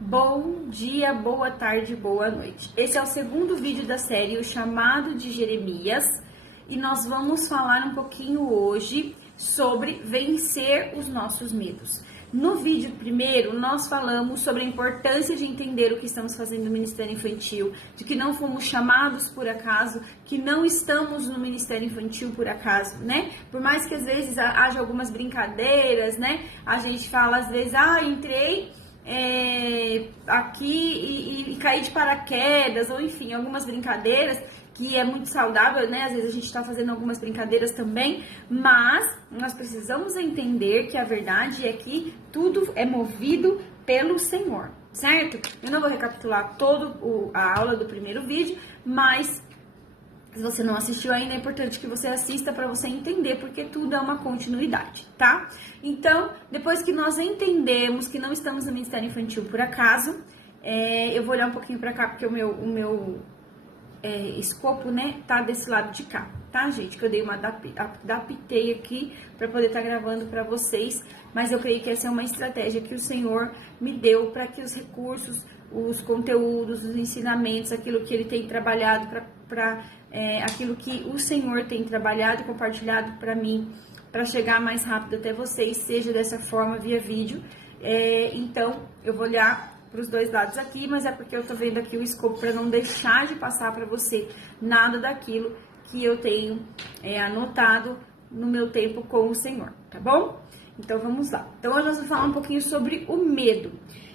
Bom dia, boa tarde, boa noite. Esse é o segundo vídeo da série, o chamado de Jeremias, e nós vamos falar um pouquinho hoje sobre vencer os nossos medos. No vídeo primeiro, nós falamos sobre a importância de entender o que estamos fazendo no Ministério Infantil, de que não fomos chamados por acaso, que não estamos no Ministério Infantil por acaso, né? Por mais que às vezes haja algumas brincadeiras, né? A gente fala às vezes, entrei aqui e cair de paraquedas, ou enfim, algumas brincadeiras que é muito saudável, né? Às vezes a gente tá fazendo algumas brincadeiras também, mas nós precisamos entender que a verdade é que tudo é movido pelo Senhor, certo? Eu não vou recapitular toda a aula do primeiro vídeo, mas se você não assistiu ainda, é importante que você assista para você entender, porque tudo é uma continuidade, tá? Então, depois que nós entendemos que não estamos no Ministério Infantil por acaso, eu vou olhar um pouquinho para cá, porque o meu escopo, né, tá desse lado de cá, tá, gente? Que eu dei uma adaptei aqui para poder estar gravando para vocês, mas eu creio que essa é uma estratégia que o Senhor me deu para que os recursos, os conteúdos, os ensinamentos, aquilo que Ele tem trabalhado aquilo que o Senhor tem trabalhado e compartilhado para mim, para chegar mais rápido até vocês, seja dessa forma via vídeo. Então, eu vou olhar para os dois lados aqui, mas é porque eu tô vendo aqui o escopo para não deixar de passar para você nada daquilo que eu tenho anotado no meu tempo com o Senhor, tá bom? Então, vamos lá. Então, hoje nós vamos falar um pouquinho sobre o medo.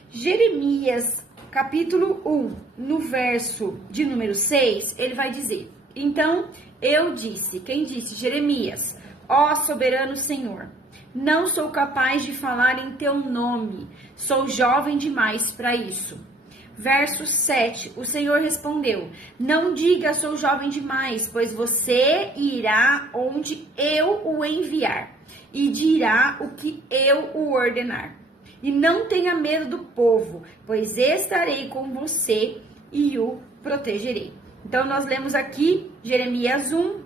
Jeremias, capítulo 1, no verso de número 6, ele vai dizer: então eu disse, quem disse? Jeremias, ó soberano Senhor, não sou capaz de falar em teu nome, sou jovem demais para isso. Verso 7, o Senhor respondeu: não diga sou jovem demais, pois você irá onde eu o enviar e dirá o que eu o ordenar. E não tenha medo do povo, pois estarei com você e o protegerei. Então, nós lemos aqui Jeremias 1,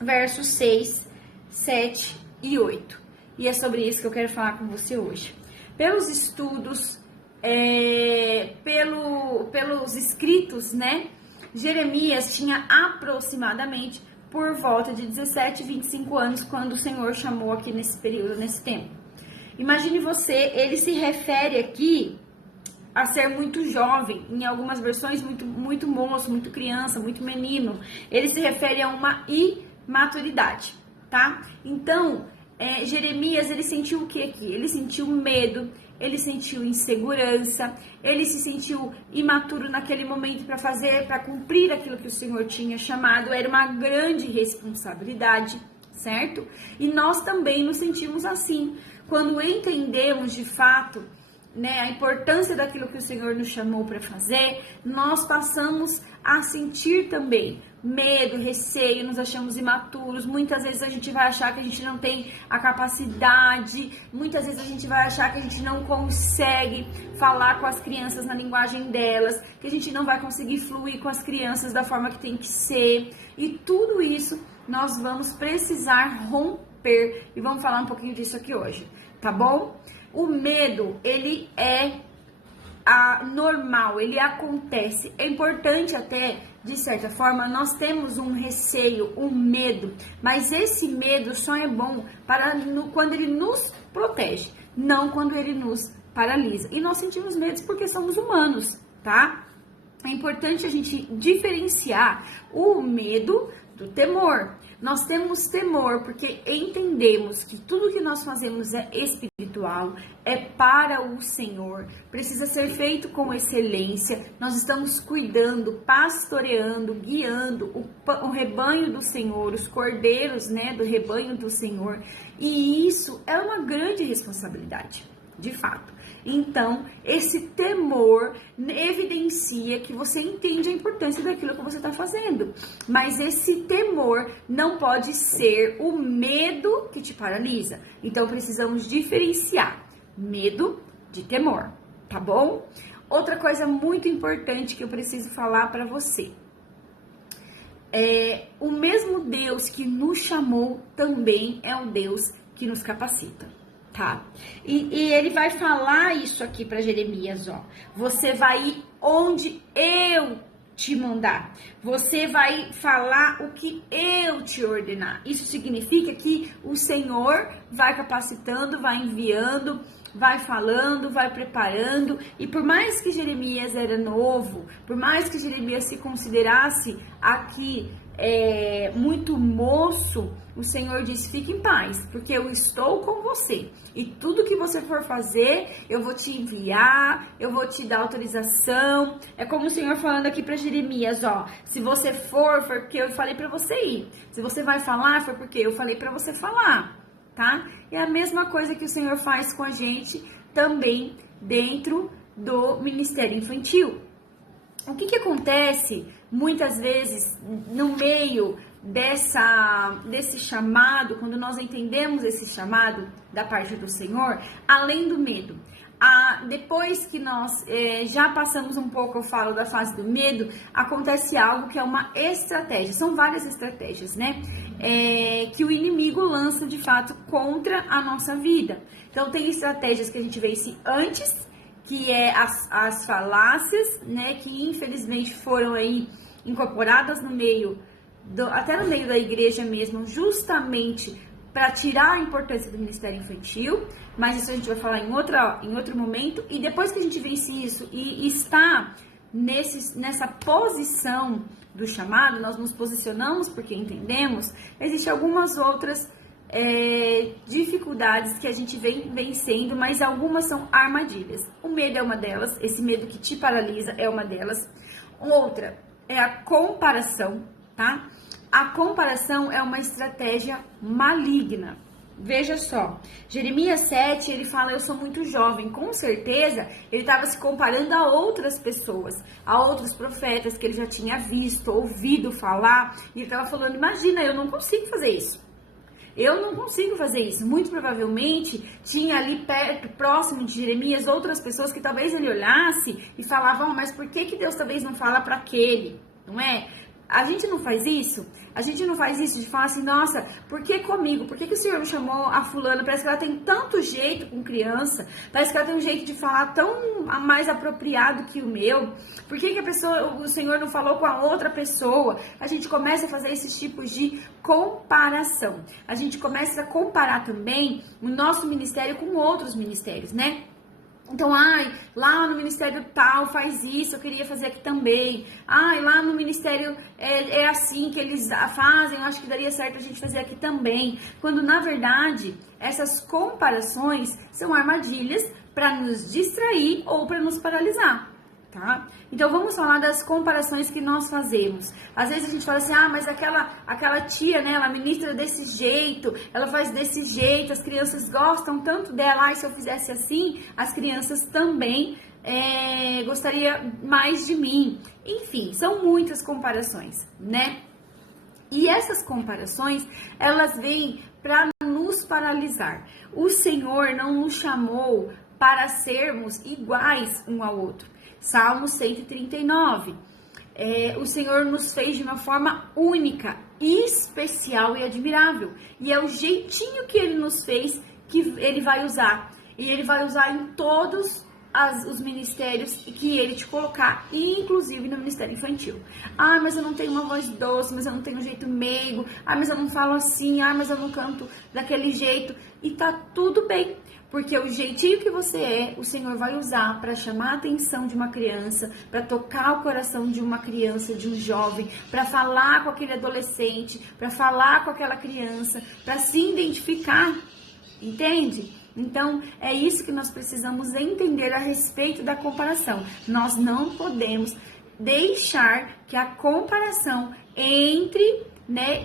versos 6, 7 e 8. E é sobre isso que eu quero falar com você hoje. Pelos estudos, pelos escritos, né? Jeremias tinha aproximadamente por volta de 17, 25 anos, quando o Senhor chamou aqui nesse período, nesse tempo. Imagine você, ele se refere aqui a ser muito jovem, em algumas versões muito moço, muito criança, muito menino. Ele se refere a uma imaturidade, tá? Então, Jeremias, ele sentiu o que aqui? Ele sentiu medo, ele sentiu insegurança, ele se sentiu imaturo naquele momento para cumprir aquilo que o Senhor tinha chamado. Era uma grande responsabilidade, certo? E nós também nos sentimos assim, quando entendemos de fato, né, a importância daquilo que o Senhor nos chamou para fazer, nós passamos a sentir também medo, receio, nos achamos imaturos. Muitas vezes a gente vai achar que a gente não tem a capacidade, muitas vezes a gente vai achar que a gente não consegue falar com as crianças na linguagem delas, que a gente não vai conseguir fluir com as crianças da forma que tem que ser. E tudo isso nós vamos precisar romper, e vamos falar um pouquinho disso aqui hoje, tá bom? O medo, ele é normal, ele acontece. É importante até, de certa forma, nós temos um receio, um medo, mas esse medo só é bom quando ele nos protege, não quando ele nos paralisa. E nós sentimos medos porque somos humanos, tá? É importante a gente diferenciar o medo do temor. Nós temos temor porque entendemos que tudo que nós fazemos é espiritual, é para o Senhor, precisa ser feito com excelência. Nós estamos cuidando, pastoreando, guiando o rebanho do Senhor, os cordeiros, né, do rebanho do Senhor. E isso é uma grande responsabilidade, de fato. Então, esse temor evidencia que você entende a importância daquilo que você está fazendo. Mas esse temor não pode ser o medo que te paralisa. Então, precisamos diferenciar medo de temor, tá bom? Outra coisa muito importante que eu preciso falar para você. O mesmo Deus que nos chamou também é o Deus que nos capacita. Tá? E ele vai falar isso aqui para Jeremias, ó. Você vai ir onde eu te mandar. Você vai falar o que eu te ordenar. Isso significa que o Senhor vai capacitando, vai enviando, vai falando, vai preparando. E por mais que Jeremias era novo, por mais que Jeremias se considerasse aqui muito moço, o Senhor diz: fique em paz, porque eu estou com você. E tudo que você for fazer, eu vou te enviar, eu vou te dar autorização. É como o Senhor falando aqui para Jeremias, ó: se você for porque eu falei para você ir. Se você vai falar, foi porque eu falei para você falar, tá? É a mesma coisa que o Senhor faz com a gente também dentro do ministério infantil. O que acontece muitas vezes no meio desse chamado, quando nós entendemos esse chamado da parte do Senhor, além do medo? Depois que nós já passamos um pouco, eu falo da fase do medo, acontece algo que é uma estratégia, são várias estratégias, né? Que o inimigo lança de fato contra a nossa vida. Então tem estratégias que a gente vence antes, que é as falácias, né, que infelizmente foram aí incorporadas no meio, até no meio da igreja mesmo, justamente para tirar a importância do ministério infantil, mas isso a gente vai falar em outro momento. E depois que a gente vence isso e está nessa posição do chamado, nós nos posicionamos porque entendemos, existem algumas outras dificuldades que a gente vem vencendo, mas algumas são armadilhas. O medo é uma delas, esse medo que te paralisa é uma delas. Outra é a comparação, tá? A comparação é uma estratégia maligna. Veja só, Jeremias 7, ele fala: eu sou muito jovem. Com certeza, ele estava se comparando a outras pessoas, a outros profetas que ele já tinha visto, ouvido falar, e ele estava falando: imagina, eu não consigo fazer isso. Eu não consigo fazer isso. Muito provavelmente tinha ali perto, próximo de Jeremias, outras pessoas que talvez ele olhasse e falavam: mas por que Deus talvez não fala para aquele? Não é? A gente não faz isso? A gente não faz isso de falar assim: nossa, por que comigo? Por que o Senhor me chamou a fulana? Parece que ela tem tanto jeito com criança. Parece que ela tem um jeito de falar tão mais apropriado que o meu. Por que o Senhor não falou com a outra pessoa? A gente começa a fazer esses tipos de comparação. A gente começa a comparar também o nosso ministério com outros ministérios, né? Então, lá no ministério tal faz isso, eu queria fazer aqui também. Lá no ministério é assim que eles fazem, eu acho que daria certo a gente fazer aqui também. Quando, na verdade, essas comparações são armadilhas para nos distrair ou para nos paralisar, tá? Então, vamos falar das comparações que nós fazemos. Às vezes a gente fala assim: mas aquela tia, né, ela ministra desse jeito, ela faz desse jeito, as crianças gostam tanto dela, e se eu fizesse assim, as crianças também gostariam mais de mim. Enfim, são muitas comparações, né? E essas comparações, elas vêm para nos paralisar. O Senhor não nos chamou para sermos iguais um ao outro. Salmo 139. O Senhor nos fez de uma forma única, especial e admirável. E é o jeitinho que Ele nos fez que Ele vai usar. E Ele vai usar em todos os ministérios que Ele te colocar, inclusive no ministério infantil. Mas eu não tenho uma voz doce, mas eu não tenho um jeito meigo. Mas eu não falo assim, mas eu não canto daquele jeito. E tá tudo bem. Porque o jeitinho que você o Senhor vai usar para chamar a atenção de uma criança, para tocar o coração de uma criança, de um jovem, para falar com aquele adolescente, para falar com aquela criança, para se identificar, entende? Então, é isso que nós precisamos entender a respeito da comparação. Nós não podemos deixar que a comparação entre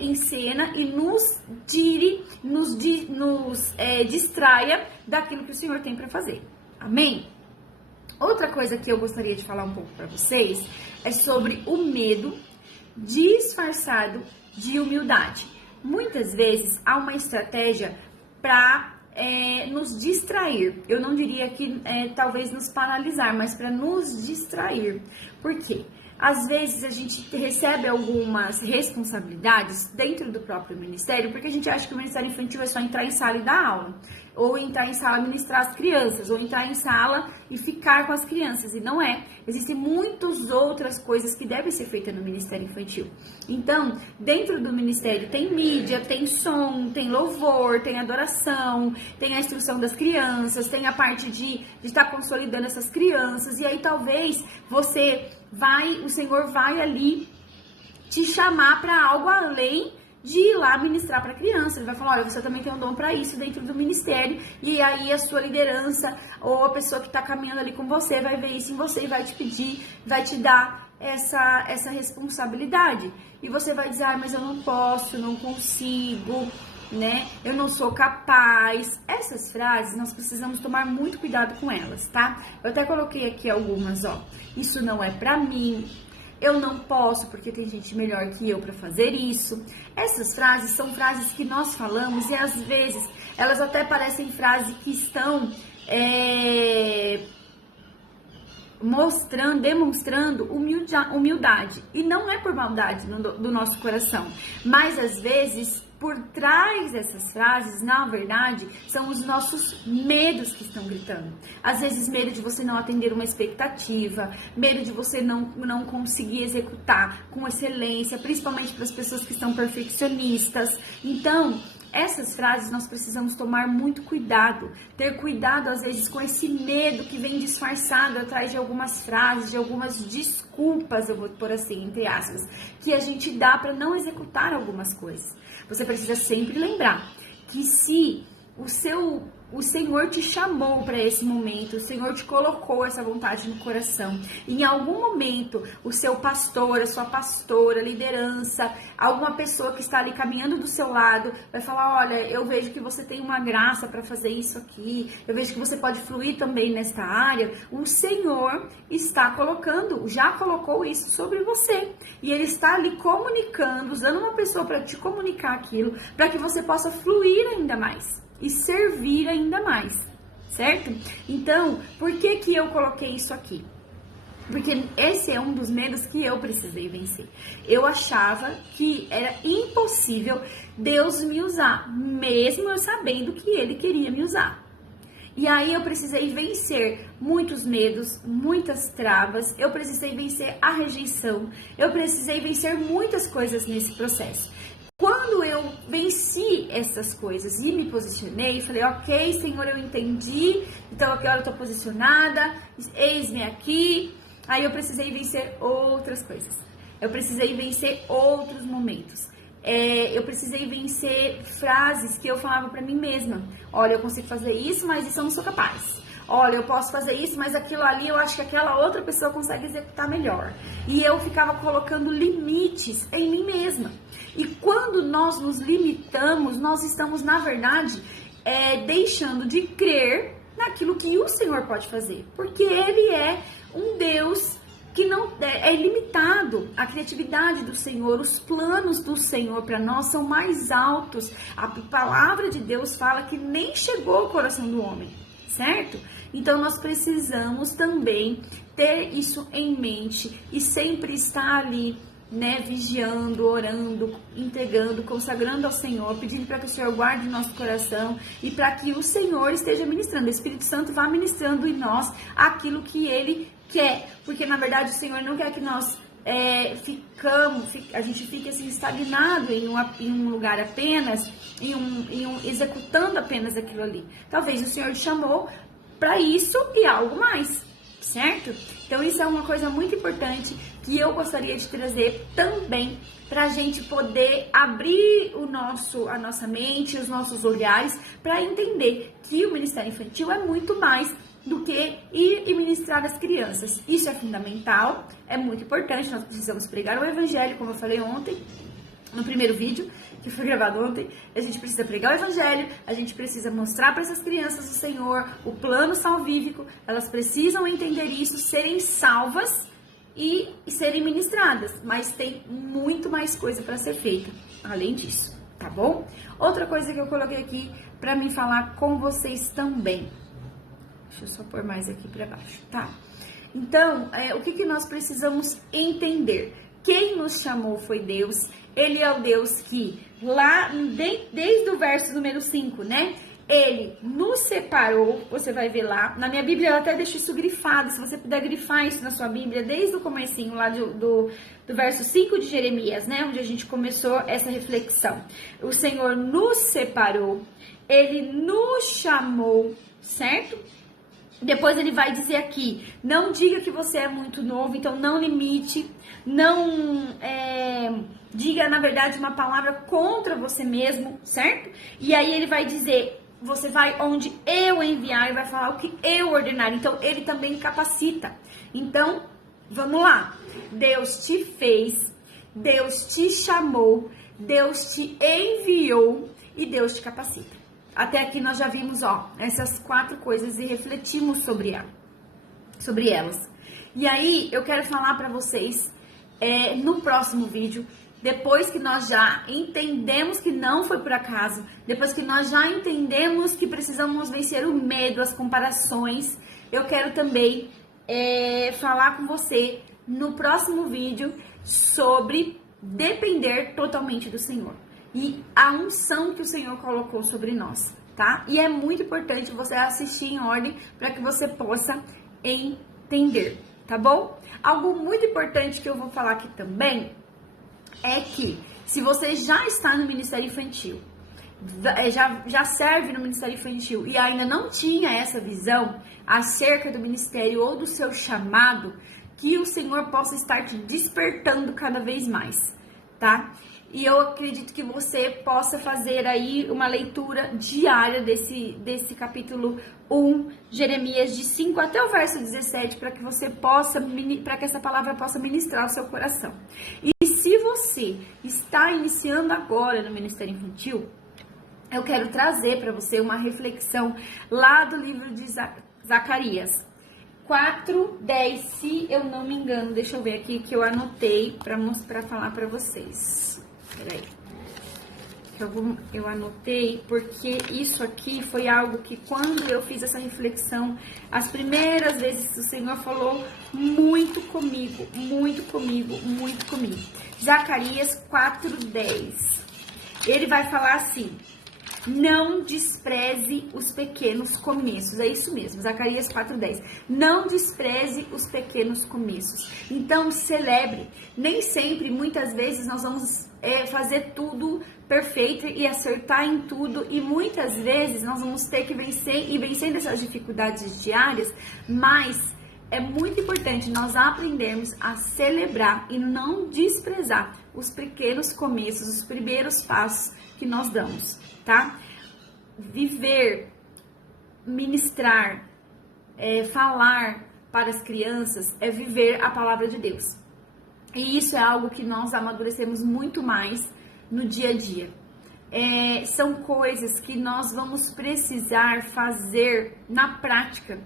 em cena e nos distraia daquilo que o Senhor tem para fazer. Amém? Outra coisa que eu gostaria de falar um pouco para vocês é sobre o medo disfarçado de humildade. Muitas vezes há uma estratégia para nos distrair. Eu não diria que talvez nos paralisar, mas para nos distrair. Por quê? Às vezes a gente recebe algumas responsabilidades dentro do próprio ministério, porque a gente acha que o ministério infantil é só entrar em sala e dar aula. ou entrar em sala ministrar as crianças, ou entrar em sala e ficar com as crianças, e não é. Existem muitas outras coisas que devem ser feitas no Ministério Infantil. Então, dentro do Ministério tem mídia, tem som, tem louvor, tem adoração, tem a instrução das crianças, tem a parte de estar consolidando essas crianças, e aí talvez o Senhor vai ali te chamar para algo além de ir lá ministrar para a criança. Ele vai falar, olha, você também tem um dom para isso dentro do ministério, e aí a sua liderança ou a pessoa que está caminhando ali com você vai ver isso em você e vai te pedir, vai te dar essa responsabilidade. E você vai dizer, mas eu não posso, não consigo, né? Eu não sou capaz. Essas frases nós precisamos tomar muito cuidado com elas, tá? Eu até coloquei aqui algumas, ó. Isso não é para mim. Eu não posso porque tem gente melhor que eu para fazer isso. Essas frases são frases que nós falamos e às vezes elas até parecem frases que estão demonstrando humildade. E não é por maldade do nosso coração, mas às vezes por trás dessas frases, na verdade, são os nossos medos que estão gritando. Às vezes, medo de você não atender uma expectativa, medo de você não conseguir executar com excelência, principalmente para as pessoas que estão perfeccionistas. Então, essas frases nós precisamos tomar muito cuidado, ter cuidado às vezes com esse medo que vem disfarçado atrás de algumas frases, de algumas desculpas, eu vou pôr assim, entre aspas, que a gente dá para não executar algumas coisas. Você precisa sempre lembrar que se o Senhor te chamou para esse momento, o Senhor te colocou essa vontade no coração. Em algum momento, o seu pastor, a sua pastora, liderança, alguma pessoa que está ali caminhando do seu lado, vai falar, olha, eu vejo que você tem uma graça para fazer isso aqui, eu vejo que você pode fluir também nesta área. O Senhor já colocou isso sobre você. E Ele está ali comunicando, usando uma pessoa para te comunicar aquilo, para que você possa fluir ainda mais e servir ainda mais, certo? Então, por que eu coloquei isso aqui? Porque esse é um dos medos que eu precisei vencer. Eu achava que era impossível Deus me usar, mesmo eu sabendo que Ele queria me usar. E aí eu precisei vencer muitos medos, muitas travas, eu precisei vencer a rejeição, eu precisei vencer muitas coisas nesse processo. Quando eu venci essas coisas e me posicionei, falei, ok, Senhor, eu entendi, então agora eu estou posicionada, eis-me aqui. Aí eu precisei vencer outras coisas, eu precisei vencer outros momentos, eu precisei vencer frases que eu falava para mim mesma. Olha, eu consigo fazer isso, mas isso eu não sou capaz. Olha, eu posso fazer isso, mas aquilo ali eu acho que aquela outra pessoa consegue executar melhor. E eu ficava colocando limites em mim mesma. E quando nós nos limitamos, nós estamos, na verdade, deixando de crer naquilo que o Senhor pode fazer. Porque Ele é um Deus que não é ilimitado. A criatividade do Senhor, os planos do Senhor para nós são mais altos. A palavra de Deus fala que nem chegou ao coração do homem, certo? Então nós precisamos também ter isso em mente e sempre estar ali, né, vigiando, orando, entregando, consagrando ao Senhor, pedindo para que o Senhor guarde o nosso coração e para que o Senhor esteja ministrando, o Espírito Santo vá ministrando em nós aquilo que Ele quer, porque na verdade o Senhor não quer que nós a gente fique assim estagnado em um lugar apenas, executando apenas aquilo ali. Talvez o Senhor te chamou para isso e algo mais, certo? Então isso é uma coisa muito importante que eu gostaria de trazer também para a gente poder abrir a nossa mente, os nossos olhares para entender que o Ministério Infantil é muito mais do que ir e ministrar às crianças. Isso é fundamental, é muito importante, nós precisamos pregar o Evangelho, como eu falei ontem, no primeiro vídeo, que foi gravado ontem. A gente precisa pregar o Evangelho, a gente precisa mostrar para essas crianças o Senhor, o plano salvífico, elas precisam entender isso, serem salvas e serem ministradas, mas tem muito mais coisa para ser feita, além disso, tá bom? Outra coisa que eu coloquei aqui para me falar com vocês também, deixa eu só pôr mais aqui para baixo, tá? Então, o que nós precisamos entender? Quem nos chamou foi Deus. Ele é o Deus que, lá, desde o verso número 5, né? Ele nos separou, você vai ver lá. Na minha Bíblia eu até deixo isso grifado. Se você puder grifar isso na sua Bíblia, desde o comecinho lá do verso 5 de Jeremias, né? Onde a gente começou essa reflexão. O Senhor nos separou, Ele nos chamou, certo? Depois ele vai dizer aqui, não diga que você é muito novo, então não limite, não diga, na verdade, uma palavra contra você mesmo, certo? E aí ele vai dizer, você vai onde eu enviar e vai falar o que eu ordenar. Então, ele também capacita. Então, vamos lá. Deus te fez, Deus te chamou, Deus te enviou e Deus te capacita. Até aqui nós já vimos, essas 4 coisas e refletimos sobre elas. E aí, eu quero falar para vocês, no próximo vídeo, depois que nós já entendemos que não foi por acaso, depois que nós já entendemos que precisamos vencer o medo, as comparações, eu quero também falar com você no próximo vídeo sobre depender totalmente do Senhor. E a unção que o Senhor colocou sobre nós, tá? E é muito importante você assistir em ordem para que você possa entender, tá bom? Algo muito importante que eu vou falar aqui também é que se você já está no Ministério Infantil, já serve no Ministério Infantil e ainda não tinha essa visão acerca do ministério ou do seu chamado, que o Senhor possa estar te despertando cada vez mais, tá? E eu acredito que você possa fazer aí uma leitura diária desse capítulo 1, Jeremias, de 5 até o verso 17, para que você possa, para que essa palavra possa ministrar o seu coração. E se você está iniciando agora no Ministério Infantil, eu quero trazer para você uma reflexão lá do livro de Zacarias 4:10, se eu não me engano. Deixa eu ver aqui que eu anotei para falar para vocês. Peraí, eu anotei porque isso aqui foi algo que quando eu fiz essa reflexão, as primeiras vezes o Senhor falou muito comigo, muito comigo, muito comigo. Zacarias 4:10, ele vai falar assim: não despreze os pequenos começos. É isso mesmo, Zacarias 4:10. Não despreze os pequenos começos. Então, celebre. Nem sempre, muitas vezes, nós vamos fazer tudo perfeito e acertar em tudo. E muitas vezes, nós vamos ter que vencer e vencendo essas dificuldades diárias. Mas é muito importante nós aprendermos a celebrar e não desprezar os pequenos começos, os primeiros passos que nós damos, tá? Viver, ministrar, falar para as crianças é viver a palavra de Deus. E isso é algo que nós amadurecemos muito mais no dia a dia. São coisas que nós vamos precisar fazer na prática.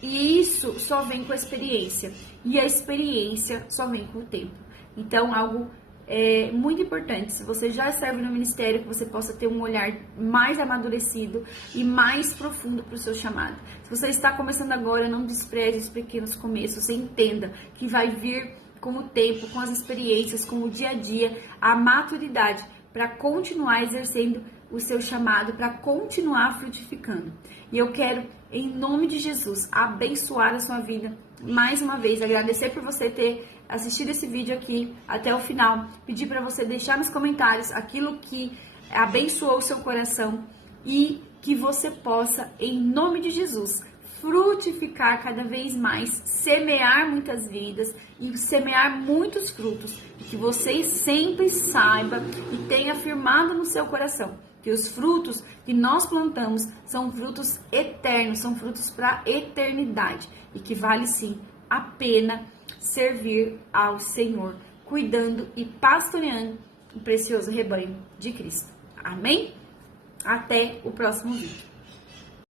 E isso só vem com a experiência. E a experiência só vem com o tempo. Então, algo muito importante, se você já serve no ministério, que você possa ter um olhar mais amadurecido e mais profundo para o seu chamado. Se você está começando agora, não despreze os pequenos começos, você entenda que vai vir com o tempo, com as experiências, com o dia a dia, a maturidade para continuar exercendo o seu chamado, para continuar frutificando. E eu quero, em nome de Jesus, abençoar a sua vida mais uma vez, agradecer por você ter assistido esse vídeo aqui até o final, pedir para você deixar nos comentários aquilo que abençoou o seu coração e que você possa, em nome de Jesus, frutificar cada vez mais, semear muitas vidas e semear muitos frutos, e que você sempre saiba e tenha firmado no seu coração que os frutos que nós plantamos são frutos eternos, são frutos para a eternidade, e que vale sim a pena servir ao Senhor, cuidando e pastoreando o precioso rebanho de Cristo. Amém? Até o próximo vídeo.